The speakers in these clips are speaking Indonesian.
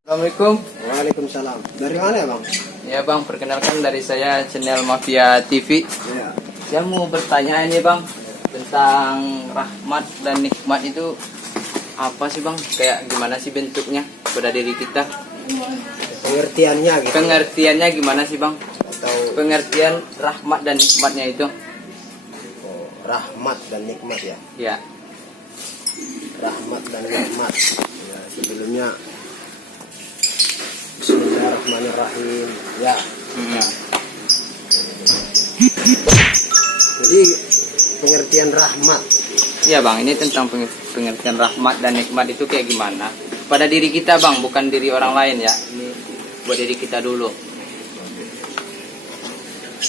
Assalamualaikum. Waalaikumsalam. Dari mana ya bang? Ya bang, perkenalkan dari saya channel Mafia TV. Ya. Saya mau bertanya ini bang tentang rahmat dan nikmat itu apa sih bang? Kayak gimana sih bentuknya pada diri kita? Pengertiannya gitu. Pengertiannya gimana sih bang? Atau Pengertian rahmat dan nikmatnya itu? rahmat dan nikmat ya. Ya. Rahmat dan nikmat. Ya, sebelumnya Bismillahirrahmanirrahim. Ya. Jadi pengertian rahmat. Ya bang, ini tentang pengertian rahmat dan nikmat itu kayak gimana? Pada diri kita bang, bukan diri orang lain ya. Ini buat diri kita dulu.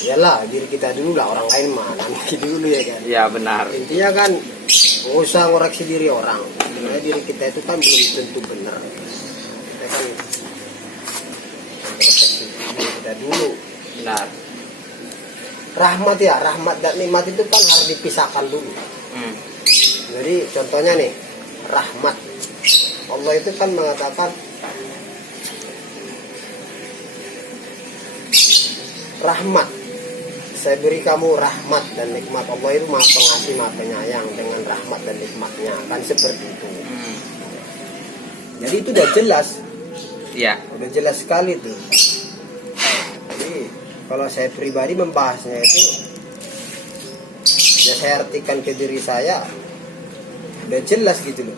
Iyalah diri kita dulu lah, orang lain mah nanti dulu ya kan. Ya benar. Intinya kan nggak usah ngoreksi diri orang. Sebenarnya diri kita itu kan belum tentu benar. Kita kan introspeksi diri kita dulu. Benar. Rahmat ya, rahmat dan nikmat itu kan harus dipisahkan dulu. Jadi contohnya nih, rahmat. Allah itu kan mengatakan rahmat. Saya beri kamu rahmat dan nikmat. Allah itu maha pengasih, maha penyayang dengan rahmat dan nikmatnya. Kan seperti itu. Jadi itu udah jelas. Ya. Udah jelas sekali tuh. Jadi kalau saya pribadi membahasnya itu, ya saya artikan ke diri saya, udah jelas gitu loh.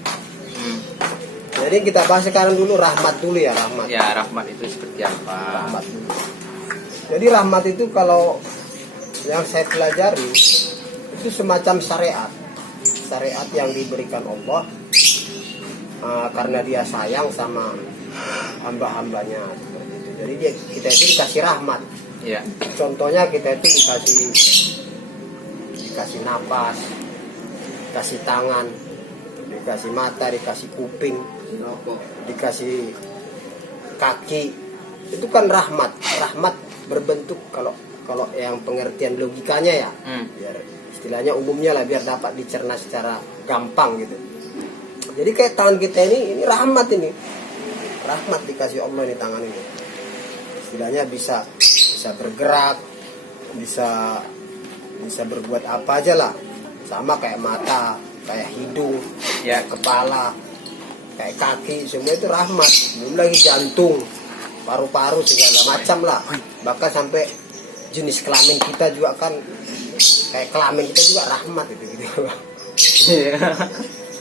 Jadi kita bahas sekarang dulu rahmat dulu ya, rahmat. Ya, rahmat itu seperti apa? Rahmat dulu. Jadi rahmat itu kalau yang saya pelajari itu semacam syariat. Syariat yang diberikan Allah karena dia sayang sama hamba-hambanya seperti itu. Jadi kita itu dikasih rahmat. Ya. Contohnya kita itu dikasih napas, dikasih tangan, dikasih mata, dikasih kuping, dikasih kaki. Itu kan rahmat. Rahmat berbentuk kalau yang pengertian logikanya ya, biar istilahnya umumnya lah, biar dapat dicerna secara gampang gitu. Jadi kayak tangan kita ini rahmat, ini rahmat dikasih Allah ini, tangan ini istilahnya bisa bergerak, bisa berbuat apa aja lah, sama kayak mata, kayak hidung, Ya. kepala, kayak kaki, semua itu rahmat. Belum lagi jantung, paru-paru, segala macam lah, bahkan sampai jenis kelamin kita juga kan, kayak kelamin kita juga rahmat itu gitu.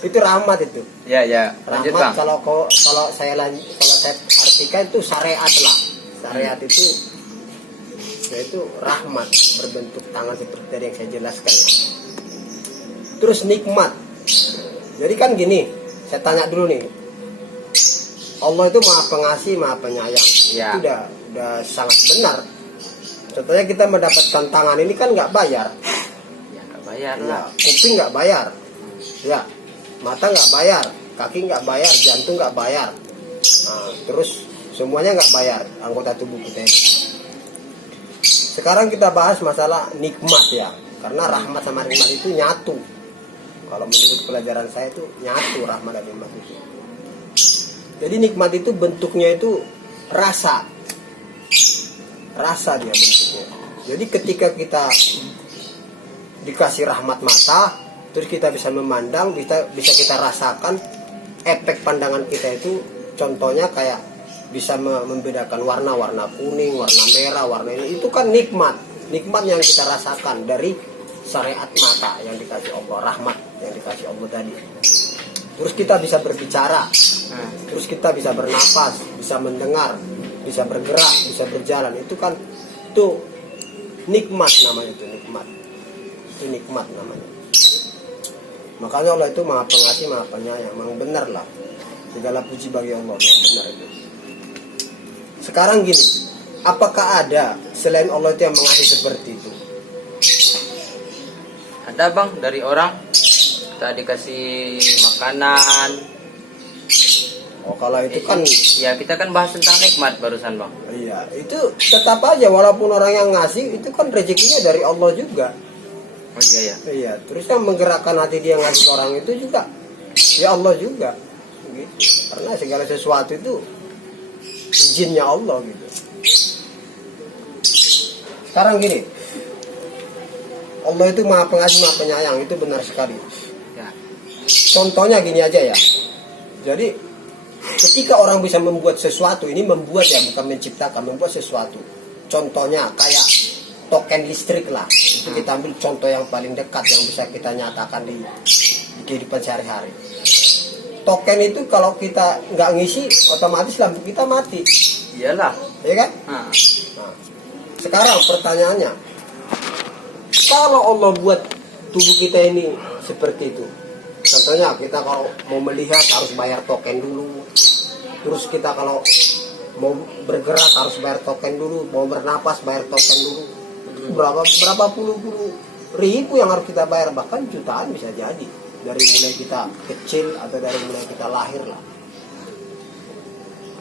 Itu rahmat itu. Ya, ya. Lanjut Rahmat bang. kalau saya artikan itu syariat lah. Syariat itu yaitu rahmat berbentuk tangan seperti tadi yang saya jelaskan ya. Terus nikmat. Jadi kan gini, saya tanya dulu nih. Allah itu maha pengasih, maha penyayang. Ya. Itu udah sangat benar. Contohnya kita mendapatkan tangan ini kan nggak bayar. Ya, nggak bayar Ya, lah. kuping nggak bayar. Ya, mata nggak bayar, kaki nggak bayar, jantung nggak bayar. Nah, terus semuanya nggak bayar anggota tubuh kita ini. Sekarang kita bahas masalah nikmat ya, karena rahmat sama nikmat itu nyatu. Kalau menurut pelajaran saya itu nyatu, rahmat dan nikmat itu. Jadi nikmat itu bentuknya itu rasa dia bentuknya. Jadi ketika kita dikasih rahmat mata, terus kita bisa memandang, bisa kita rasakan efek pandangan kita itu. Contohnya kayak bisa membedakan warna kuning, warna merah, warna ini, itu kan nikmat yang kita rasakan dari syariat mata yang dikasih Allah, rahmat yang dikasih Allah tadi. Terus kita bisa berbicara, terus kita bisa bernapas, bisa mendengar, bisa bergerak, bisa berjalan. Itu kan nikmat namanya, itu nikmat namanya. Makanya Allah itu maha pengasih, maha penyayang. Memang benar lah, segala puji bagi Allah, yang benar itu. Sekarang gini, apakah ada selain Allah itu yang mengasihi seperti itu? Ada bang, dari orang kita dikasih makanan. Oh, kalau itu kan Ya, kita kan bahas tentang nikmat barusan bang. iya, itu tetap aja walaupun orang yang ngasih itu kan rezekinya dari Allah juga. Oh iya ya. Iya, terus yang menggerakkan hati dia ngasih ke orang itu juga ya Allah juga gitu. Karena segala sesuatu itu izinnya Allah gitu. Sekarang gini, Allah itu maha pengasih maha penyayang, itu benar sekali. Ya. Contohnya gini aja ya. Jadi ketika orang bisa membuat sesuatu, ini membuat ya, bukan menciptakan, membuat sesuatu. Contohnya kayak token listrik lah. Itu kita ambil contoh yang paling dekat yang bisa kita nyatakan di kehidupan sehari-hari. Token itu kalau kita nggak ngisi, otomatis lampu kita mati. Iyalah. Ya kan? Nah. Nah, sekarang pertanyaannya, kalau Allah buat tubuh kita ini seperti itu, contohnya kita kalau mau melihat harus bayar token dulu, terus kita kalau mau bergerak harus bayar token dulu, mau bernapas bayar token dulu, berapa puluh ribu yang harus kita bayar, bahkan jutaan bisa jadi dari mulai kita kecil atau dari mulai kita lahir lah.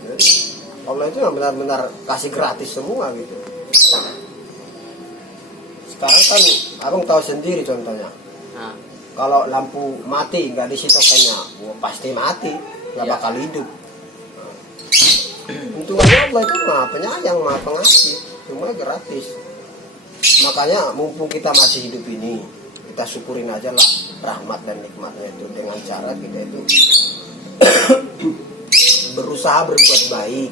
Jadi, Allah itu benar-benar kasih gratis semua gitu. Sekarang kan abang tahu sendiri contohnya, Nah. kalau lampu mati nggak diisi tokennya, wah, pasti mati, nggak Ya. bakal hidup. Untuk Allah itu maha penyayang, maha pengasih, semuanya gratis. Makanya mumpung kita masih hidup ini, kita syukurin aja lah rahmat dan nikmatnya itu dengan cara kita itu berusaha berbuat baik,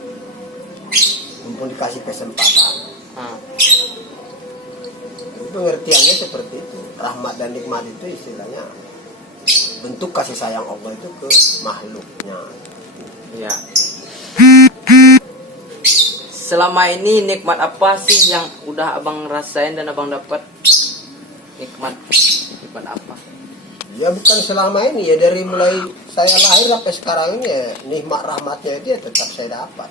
mumpung dikasih kesempatan. Nah. Pengertiannya seperti itu. Rahmat dan nikmat itu istilahnya bentuk kasih sayang Allah itu ke makhluknya. Ya. Selama ini nikmat apa sih yang udah abang rasain dan abang dapat? Nikmat apa? Ya bukan selama ini ya, dari mulai saya lahir sampai sekarang ini ya, nikmat rahmatnya itu ya tetap saya dapat.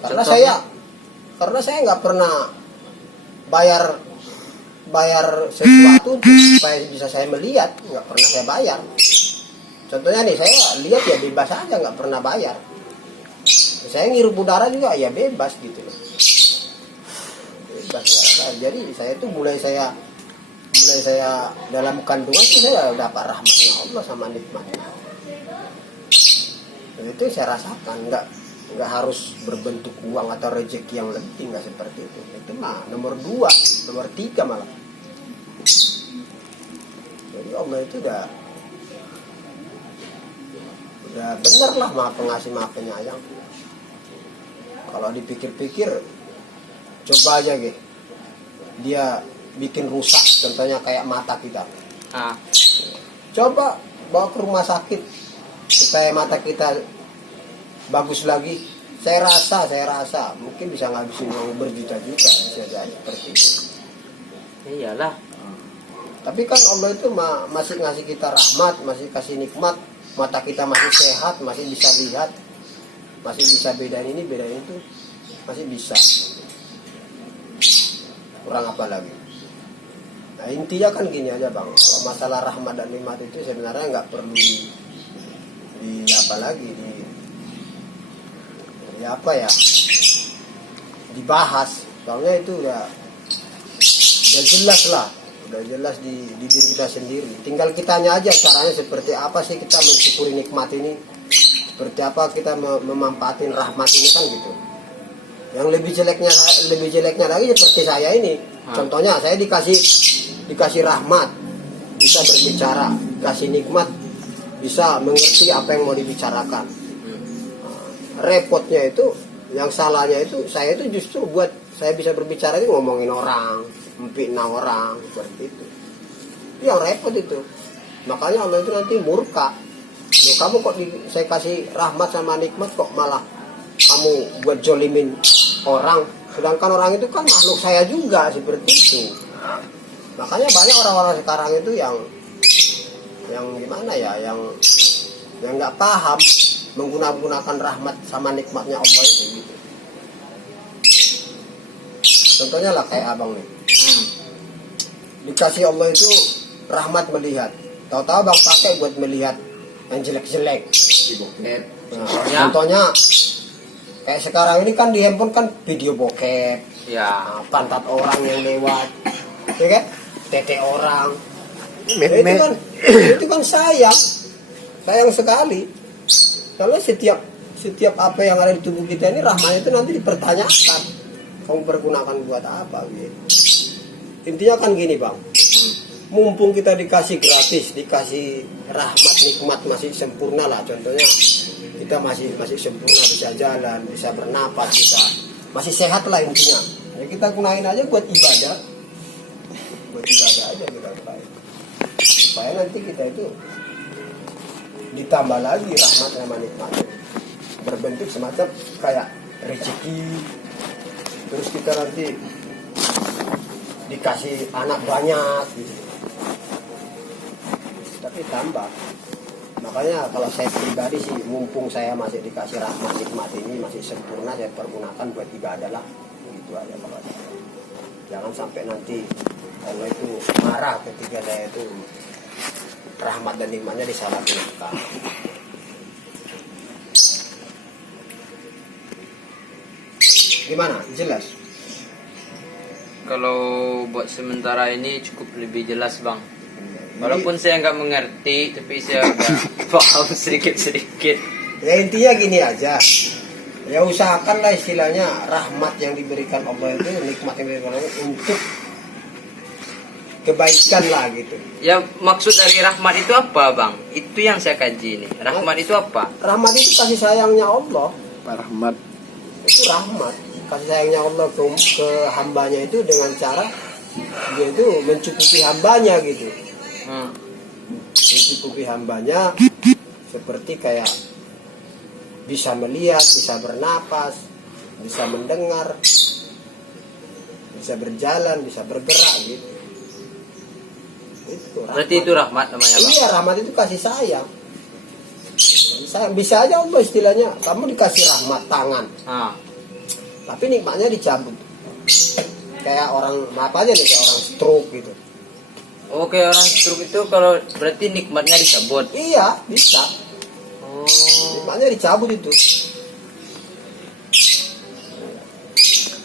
Karena Contohnya? saya nggak pernah bayar sesuatu untuk supaya bisa saya melihat, nggak pernah saya bayar. Contohnya nih, saya lihat ya bebas aja, nggak pernah bayar. Saya ngirup udara juga ya bebas gitu loh, bebas ya. Jadi saya tuh mulai saya dalam kandungan tuh saya dapat rahmatnya Allah sama nikmatnya. Dan itu saya rasakan, nggak harus berbentuk uang atau rezeki yang lebih, nggak seperti itu. Itu mah nomor 2, nomor 3 malah. Jadi Allah itu udah benar lah maha pengasih maha penyayang. Kalau dipikir-pikir, coba aja gitu, dia bikin rusak, contohnya kayak mata kita. Ah. Coba bawa ke rumah sakit supaya mata kita bagus lagi. Saya rasa mungkin bisa ngabisin uang berjuta-juta, bisa jadi seperti itu. Iyalah. Tapi kan Allah itu masih ngasih kita rahmat, masih kasih nikmat, mata kita masih sehat, masih bisa lihat, masih bisa bedain ini bedain itu, masih bisa. Kurang apa lagi? Nah intinya kan gini aja bang, kalau masalah rahmat dan nikmat itu sebenarnya nggak perlu di apa lagi di apa ya, dibahas. Soalnya itu udah jelas lah, udah jelas di diri kita sendiri. Tinggal kitanya aja caranya seperti apa sih kita mensyukuri nikmat ini, seperti apa kita memanfaatin rahmat ini kan gitu. Yang lebih jeleknya lagi seperti saya ini. Contohnya saya dikasih rahmat, bisa berbicara, dikasih nikmat, bisa mengerti apa yang mau dibicarakan. Repotnya itu, yang salahnya itu, saya itu justru buat saya bisa berbicara itu ngomongin orang, memfitnah orang, seperti itu. Yang repot itu. Makanya Allah itu nanti murka. Loh, kamu kok saya kasih rahmat sama nikmat kok malah kamu buat jolimin orang, sedangkan orang itu kan makhluk saya juga, seperti itu. Makanya banyak orang-orang sekarang itu yang gimana ya, yang nggak paham menggunakan rahmat sama nikmatnya Allah itu gitu. Contohnya lah kayak abang nih, dikasih Allah itu rahmat melihat, tahu-tahu abang pakai buat melihat yang jelek-jelek. Nah, contohnya kayak sekarang ini kan di handphone kan video bokep, Ya. pantat orang yang lewat, ya kan? tete orang. Me- Ya, me- itu kan sayang sekali. Kalau setiap apa yang ada di tubuh kita ini rahmat itu nanti dipertanyakan. Kamu pergunakan buat apa gitu. Intinya kan gini bang, mumpung kita dikasih gratis, dikasih rahmat nikmat masih sempurna lah. Contohnya kita masih sempurna, bisa jalan, bisa bernapas, masih sehat lah intinya. Ya kita gunain aja buat ibadah aja kita gunain. Supaya nanti kita itu ditambah lagi rahmat sama nikmat, berbentuk semacam kayak rezeki. Terus kita nanti dikasih anak banyak gitu. Tapi tambah. Makanya kalau saya pribadi sih, mumpung saya masih dikasih rahmat nikmat ini masih sempurna, saya pergunakan buat ibadah lah. Gitu aja kalau saya. Jangan sampai nanti Allah itu marah ketika saya itu rahmat dan nikmatnya disalahgunakan. Gimana? Jelas? Kalau buat sementara ini cukup lebih jelas bang. Walaupun saya nggak mengerti, tapi saya udah paham sedikit-sedikit. Ya intinya gini aja. Ya usahakanlah istilahnya rahmat yang diberikan Allah itu, nikmat yang diberikan Allah untuk kebaikan lah gitu. Ya maksud dari rahmat itu apa bang? Itu yang saya kaji ini. Rahmat itu apa? Rahmat itu kasih sayangnya Allah. Pak Rahmat. Itu rahmat. Kasih sayangnya Allah ke hambanya itu dengan cara dia itu mencukupi hambanya gitu. Mencukupi hambanya seperti kayak bisa melihat, bisa bernapas, bisa mendengar, bisa berjalan, bisa bergerak gitu. Itu rahmat. Berarti itu rahmat namanya bang? Iya, rahmat itu kasih sayang. Bisa aja Allah istilahnya, kamu dikasih rahmat tangan, tapi nikmatnya dicabut. Kayak orang apa aja nih, kayak orang stroke gitu. Oke, orang stroke itu kalau berarti nikmatnya dicabut. Iya, bisa. Oh. Nikmatnya dicabut itu.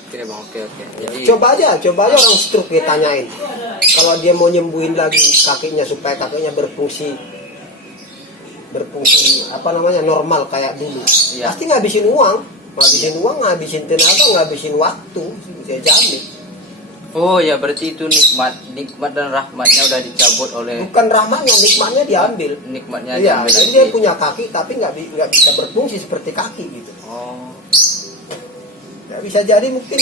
Oke bang, oke. Jadi Coba aja orang stroke ditanyain. Kalau dia mau nyembuhin lagi kakinya supaya kakinya berfungsi apa namanya normal kayak dulu. Iya. Pasti ngabisin uang, ngabisin tenaga, ngabisin waktu. Saya jamin. oh ya berarti itu nikmat dan rahmatnya udah dicabut oleh Bukan rahmatnya, nikmatnya diambil. nikmatnya Iya, diambil jadi lagi. dia punya kaki tapi nggak bisa berfungsi seperti kaki gitu. Oh. Ya, bisa jadi mungkin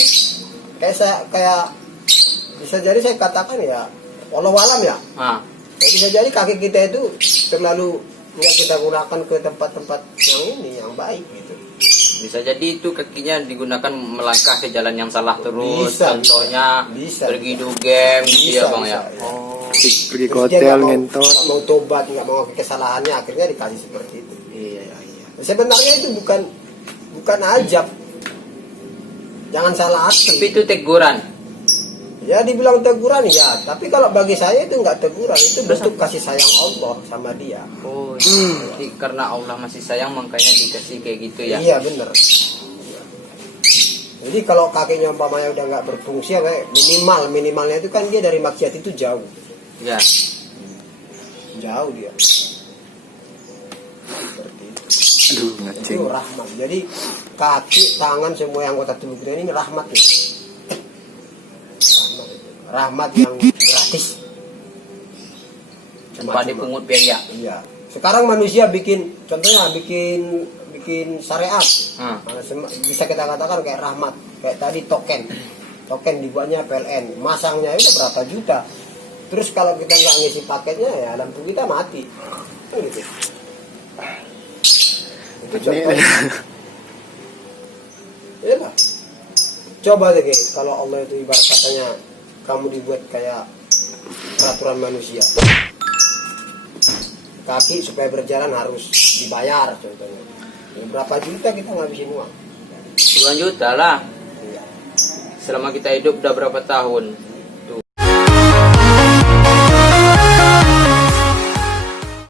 kayak bisa jadi saya katakan ya walau-alam ya. Ya, bisa jadi kaki kita itu terlalu nggak kita gunakan ke tempat-tempat yang baik gitu. Bisa jadi itu kakinya digunakan melangkah ke jalan yang salah terus. Bisa, Contohnya bisa. pergi do game gitu ya bang ya. Bisa. Oh. Pergi ke Terus dia hotel nggak ngentot. nggak mau tobat, nggak mau ngakui kesalahannya, akhirnya dikasih seperti itu. Iya. Sebenarnya itu bukan ajab. Jangan salah Tapi arti. itu teguran. Ya dibilang teguran ya, tapi kalau bagi saya itu nggak teguran, itu bentuk kasih sayang Allah sama dia. Oh, jadi karena Allah masih sayang makanya dikasih kayak gitu ya. Iya bener. Jadi kalau kakinya umpamanya udah nggak berfungsi, kayak minimalnya itu kan dia dari maksiat itu jauh Ya. dia. Seperti itu. Aduh, ngaceng. Itu rahmat. Jadi kaki, tangan, semua anggota tubuh kita ini rahmat ya. Rahmat yang gratis. Tanpa dipungut biaya. Iya. Sekarang manusia contohnya bikin syariat. Nah, bisa kita katakan kayak rahmat. Kayak tadi token dibuatnya PLN, masangnya itu berapa juta. Terus kalau kita nggak ngisi paketnya ya lampu kita mati. Kan gitu. Itu contoh. Iya Pak. Coba deh guys, kalau Allah itu ibarat katanya kamu dibuat kayak peraturan manusia. Kaki supaya berjalan harus dibayar contohnya. Ya, berapa juta kita ngabisin uang? Puluhan juta lah. Iya. Selama kita hidup udah berapa tahun?